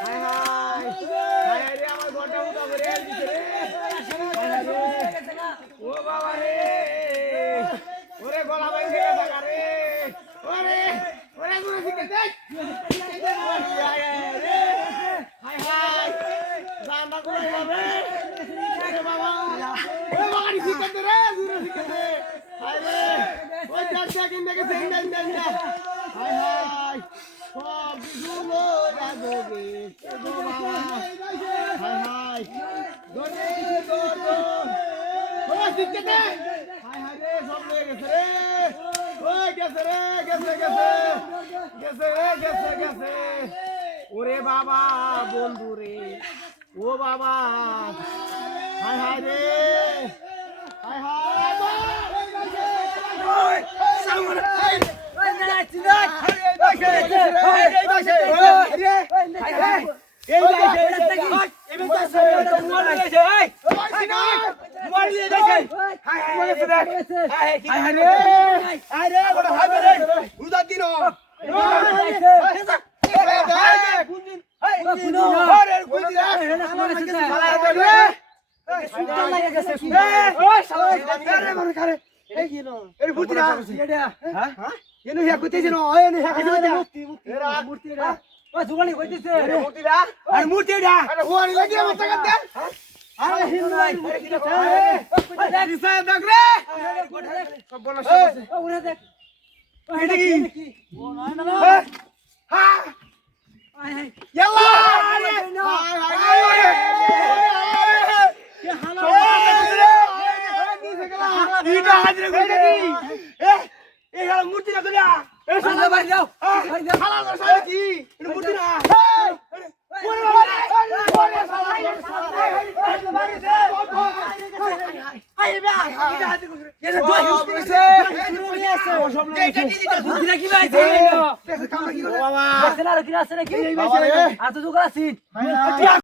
হায় হায় হায় রে আমার ঘরটা উঠা করে দিছে রে ও বাবা রে ওরে গলা ভাঙে গেছে রে ওরে ওরে গুরু শিখে দেখ হায় হায় জানা করে যাবে ওরে বাবা ওরে বাড়ি শিখে দে রে গুরু শিখে দে হায় রে ওই চাচা কিনে গেছে দেন হায় হায় সব গুলো রাগবে ও বাবা হায় হায় দরে দরে ও শিখে দে হায় হায় রে সব লয়ে গেছে রে ওই গেছে রে গেছে ওরে বাবা বন্ধু রে ও বাবা হায় হায় রে হায় হায় ওই সামনে ওই নাচি নাচ